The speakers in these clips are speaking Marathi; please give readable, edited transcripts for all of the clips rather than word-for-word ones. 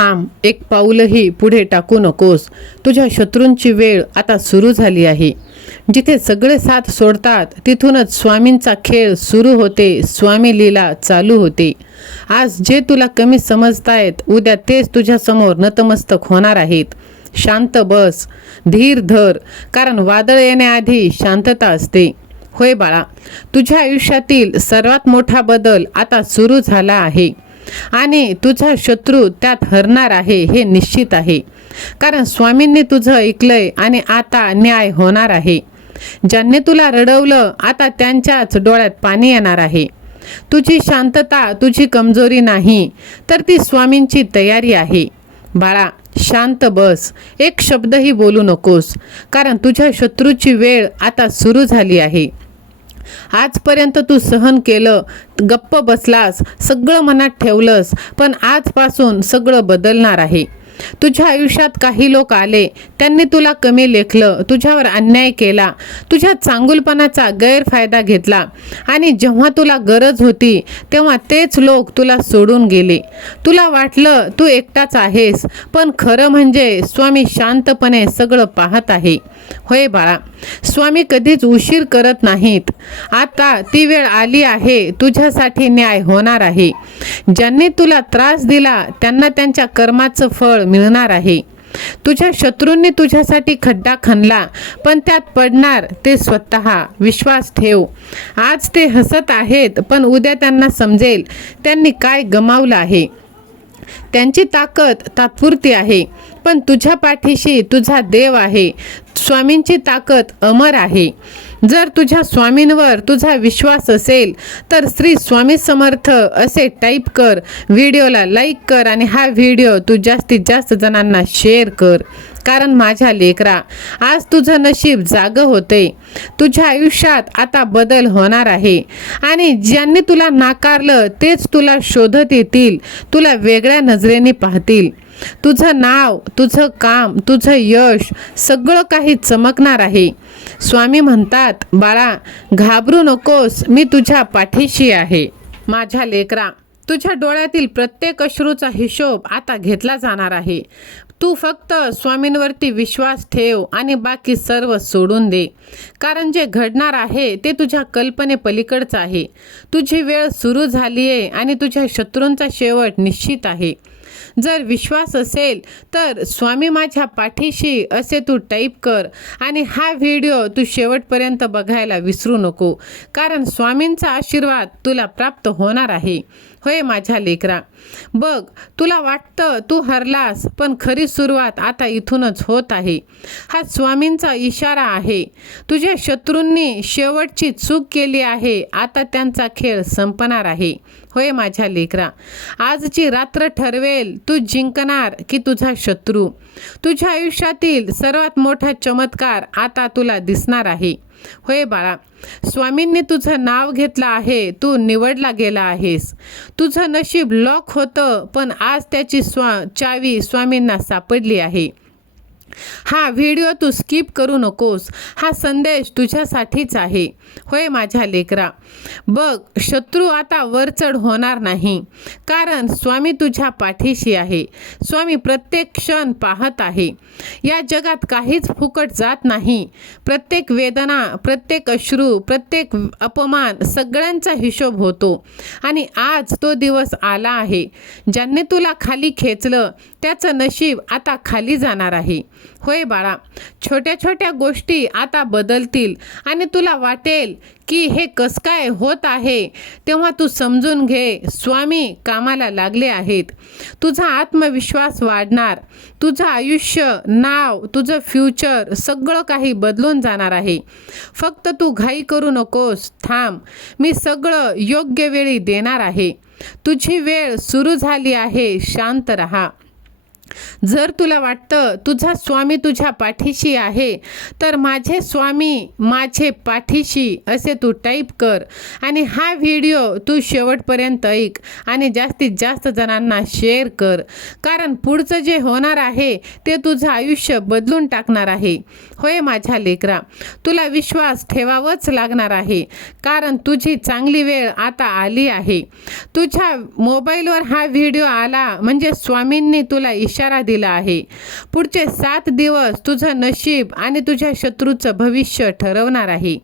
थांब, एक पाऊलही पुढे टाकू नकोस. तुझ्या शत्रूंची वेळ आता सुरू झाली आहे. जिथे सगळे साथ सोडतात तिथूनच स्वामींचा खेळ सुरू होते. स्वामी लीला चालू होते. आज जे तुला कमी समजतायत, उद्या तेच तुझ्यासमोर नतमस्तक होणार आहेत. शांत बस, धीर धर, कारण वादळ येण्याआधी शांतता असते. होय बाळा, तुझ्या आयुष्यातील सर्वात मोठा बदल आता सुरू झाला आहे आणि तुझा शत्रू त्यात हरणार आहे हे निश्चित आहे. कारण स्वामींनी तुझं ऐकलंय आणि आता न्याय होणार आहे. ज्यांनी तुला रडवलं आता त्यांच्याच डोळ्यात पाणी येणार आहे. तुझी शांतता तुझी कमजोरी नाही, तर ती स्वामींची तयारी आहे. बाळा, शांत बस, एक शब्दही बोलू नकोस, कारण तुझ्या शत्रूची वेळ आता सुरू झाली आहे. आजपर्यंत तू सहन केलं, गप्प बसलास, सगळं मनात ठेवलंस, पण आजपासून सगळं बदलणार आहे. तुझ्या आयुष्यात काही लोक आले, त्यांनी तुला कमी लेखलं, तुझ्यावर अन्याय केला, तुझ्या चांगुलपणाचा गैरफायदा घेतला आणि जेव्हा तुला गरज होती तेव्हा तेच लोक तुला सोडून गेले. तुला वाटलं तू एकटाच आहेस, पण खरं म्हणजे स्वामी शांतपणे सगळं पाहत आहे. होय बाळा, स्वामी कधीच उशीर करत नाहीत. आता ती वेळ आली आहे, तुझ्यासाठी न्याय होणार आहे. ज्यांनी तुला त्रास दिला त्यांना त्यांच्या कर्माचं फळ मिळणार आहे. तुझ्या शत्रूंनी तुझ्यासाठी खड्डा खणला, पण त्यात पडणार ते स्वतः. विश्वास ठेव. आज ते हसत आहेत, पण उद्या त्यांना समजेल त्यांनी काय गमावलं आहे. त्यांची ताकद तात्पुरती आहे, पण तुझ्या पाठीशी तुझा देव आहे. स्वामींची ताकद अमर आहे. जर तुझ्या स्वामींवर तुझा विश्वास असेल तर श्री स्वामी समर्थ असे टाईप कर, व्हिडिओला लाईक कर आणि हा व्हिडिओ तू जास्तीत जास्त जणांना शेअर कर. कारण माझ्या लेकरा, आज तुझं नशीब जागं होते. तुझ्या आयुष्यात आता बदल होणार आहे आणि ज्यांनी तुला नाकारलं तेच तुला शोधत येतील, तुला वेगळ्या नजरेने पाहतील. तुझं नाव, तुझं काम, तुझं यश सगळं काही चमकणार आहे. स्वामी म्हणतात, बाळा घाबरू नकोस, मी तुझ्या पाठीशी आहे. माझ्या लेकरा, तुझ्या डोळ्यातील प्रत्येक अश्रूचा हिशोब आता घेतला जाणार आहे. तू फक्त स्वामींवरती विश्वास ठेव आणि बाकी सर्व सोडून दे. कारण जे घडणार आहे ते तुझ्या कल्पने पलीकडचं आहे. तुझी वेळ सुरू झाली आहे आणि तुझ्या शत्रूंचा शेवट निश्चित आहे. जर विश्वास असेल तर स्वामी माझ्या पाठीशी असे तू टाईप कर आणि हा व्हिडिओ तू शेवटपर्यंत बघायला विसरू नको, कारण स्वामींचा आशीर्वाद तुला प्राप्त होणार आहे. होय माझ्या लेकरा, बघ तुला वाटतं तू हरलास, पण खरी सुरुवात आता इथूनच होत आहे. हा स्वामींचा इशारा आहे. तुझ्या शत्रूंनी शेवटची चूक केली आहे, आता त्यांचा खेळ संपणार आहे. होय माझ्या लेकरा, आजची रात्र ठरवेल तू जिंकणार की तुझा शत्रू. तुझ्या आयुष्यातील सर्वात मोठा चमत्कार आता तुला दिसणार आहे. होय बाळा, स्वामींनी तुझं नाव घेतलं आहे, तू निवडला गेला आहेस. तुझं नशीब लॉक होतं, पण आज त्याची चावी स्वामींना सापडली आहे. हा व्हिडिओ तू स्किप करू नकोस. हा संदेश तुझ्यासाठीच आहे. होय माझ्या लेकरा, बघ शत्रू आता वरचढ होणार नाही, कारण स्वामी तुझ्या पाठीशी आहे. स्वामी प्रत्येक क्षण पाहत आहे. या जगात काहीच फुकट जात नाही. प्रत्येक वेदना, प्रत्येक अश्रू, प्रत्येक अपमान सगळ्यांचा हिशोब होतो आणि आज तो दिवस आला आहे. ज्यांनी तुला खाली खेचलं त्याचं नशीब आता खाली जाणार आहे. होय बाळा, छोट्या छोट्या गोष्टी आता बदलतील आणि तुला वाटेल की हे कसं काय होत आहे, तेव्हा तू समजून घे, स्वामी कामाला लागले आहेत. तुझा आत्मविश्वास वाढणार. तुझं आयुष्य, नाव, तुझं फ्युचर सगळं काही बदलून जाणार आहे. फक्त तू घाई करू नकोस, थांब, मी सगळं योग्य वेळी देणार आहे. तुझी वेळ सुरू झाली आहे, शांत रहा. जर तुला वाटतं तुझा स्वामी तुझ्या पाठीशी आहे, तर माझे स्वामी माझे पाठीशी असे तू टाईप कर आणि हा व्हिडिओ तू शेवटपर्यंत ऐक आणि जास्तीत जास्त जणांना शेअर कर. कारण पुढचं जे होणार आहे ते तुझं आयुष्य बदलून टाकणार आहे. होय माझ्या लेकरा, तुला विश्वास ठेवावाच लागणार आहे, कारण तुझी चांगली वेळ आता आली आहे. तुझ्या मोबाईलवर हा व्हिडिओ आला म्हणजे स्वामींनी तुला इशारा दिला आहे. पुढचे 7 दिवस तुझं नशीब आणि तुझ्या शत्रूचं भविष्य ठरवणार आहे.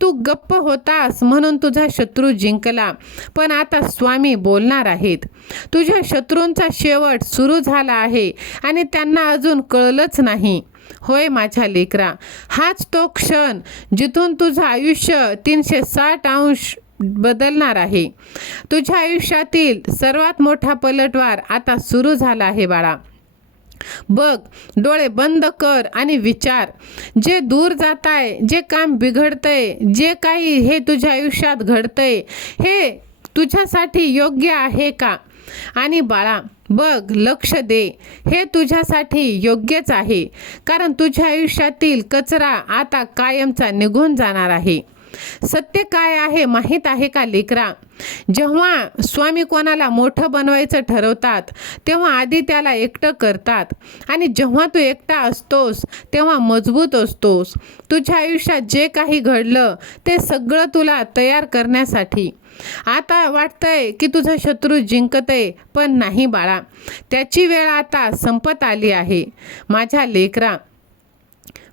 तू गप्प होतास म्हणून तुझा शत्रू जिंकला, पण आता स्वामी बोलणार आहेत. तुझ्या शत्रूंचा शेवट सुरू झाला आहे आणि त्यांना अजून कळलंच नाही. होय माझ्या लेकरा, हाच तो क्षण जिथून तुझं आयुष्य 360 अंश बदलणार आहे. तुझ्या आयुष्यातील सर्वात मोठा पलटवार आता सुरू झाला आहे बाळा. बघ, डोळे बंद कर आणि विचार. जे दूर जात आहे, जे काम बिघडतंय, जे काही हे तुझ्या आयुष्यात घडतंय, हे तुझ्यासाठी योग्य आहे का? आणि बाळा बघ, लक्ष दे, हे तुझ्यासाठी योग्यच आहे, कारण तुझ्या आयुष्यातील कचरा आता कायमचा निघून जाणार आहे. सत्य काय आहे माहीत आहे का लेकरा? जेव्हा स्वामी कोणाला मोठं बनवायचं ठरवतात तेव्हा आधी त्याला एकटं करतात, आणि जेव्हा तू एकटा असतोस तेव्हा मजबूत असतोस. तुझ्या आयुष्यात जे काही घडलं ते सगळं तुला तयार करण्यासाठी. आता वाटतंय की तुझा शत्रू जिंकतय, पण नाही बाळा, त्याची वेळ आता संपत आली आहे माझ्या लेकरा.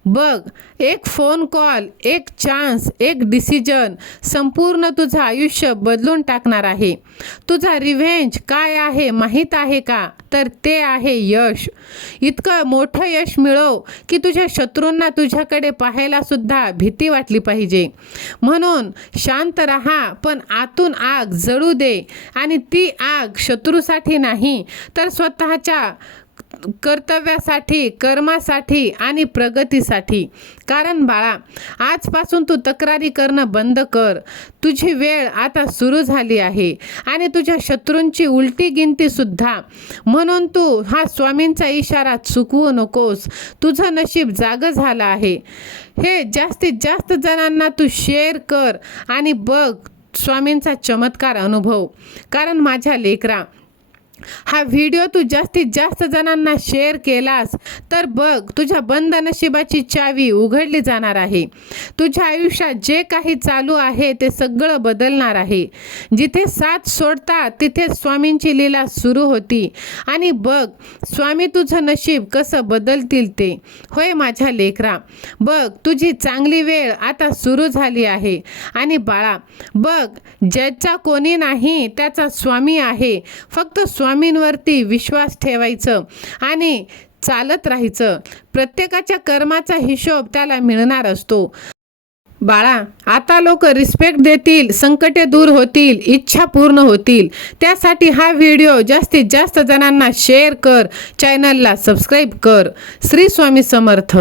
बघ, एक फोन कॉल, एक चान्स, एक डिसिजन संपूर्ण तुझं आयुष्य बदलून टाकणार आहे. तुझा रिव्हेंज काय आहे माहीत आहे का? तर ते आहे यश. इतकं मोठं यश मिळव की तुझ्या शत्रूंना तुझ्याकडे पाहायला सुद्धा भीती वाटली पाहिजे. म्हणून शांत राहा, पण आतून आग जळू दे, आणि ती आग शत्रूसाठी नाही तर स्वतःच्या कर्तव्यासाठी, कर्मासाठी आणि प्रगतीसाठी. कारण बाळा, आजपासून तू तक्रारी करणं बंद कर. तुझी वेळ आता सुरू झाली आहे आणि तुझ्या शत्रूंची उलटी गिनती सुद्धा. म्हणून तू हा स्वामींचा इशारा चुकवू नकोस. तुझं नशीब जागं झालं आहे. हे जास्तीत जास्त जणांना तू शेअर कर आणि बघ स्वामींचा चमत्कार अनुभव. कारण माझ्या लेकरा, हा व्हिडिओ तू जास्तीत जास्त जणांना शेअर केलास तर बघ, तुझ्या बंद नशिबाची चावी उघडली जाणार आहे. तुझ्या आयुष्यात जे काही चालू आहे ते सगळं बदलणार आहे. जिथे साथ सोडतात तिथे स्वामींची लीला सुरू होती, आणि बघ स्वामी तुझं नशीब कसं बदलतील ते. होय माझ्या लेकरा, बघ तुझी चांगली वेळ आता सुरू झाली आहे. आणि बाळा बघ, ज्याचा कोणी नाही त्याचा स्वामी आहे. फक्त स्वामींवरती विश्वास ठेवायचं आणि चालत राहायचं. प्रत्येकाच्या कर्माचा हिशोब त्याला मिळणार असतो. बाळा, आता लोक रिस्पेक्ट देतील, संकटे दूर होतील, इच्छा पूर्ण होतील. त्यासाठी हा व्हिडिओ जास्तीत जास्त जणांना शेअर कर, चॅनलला सबस्क्राईब कर. श्री स्वामी समर्थ.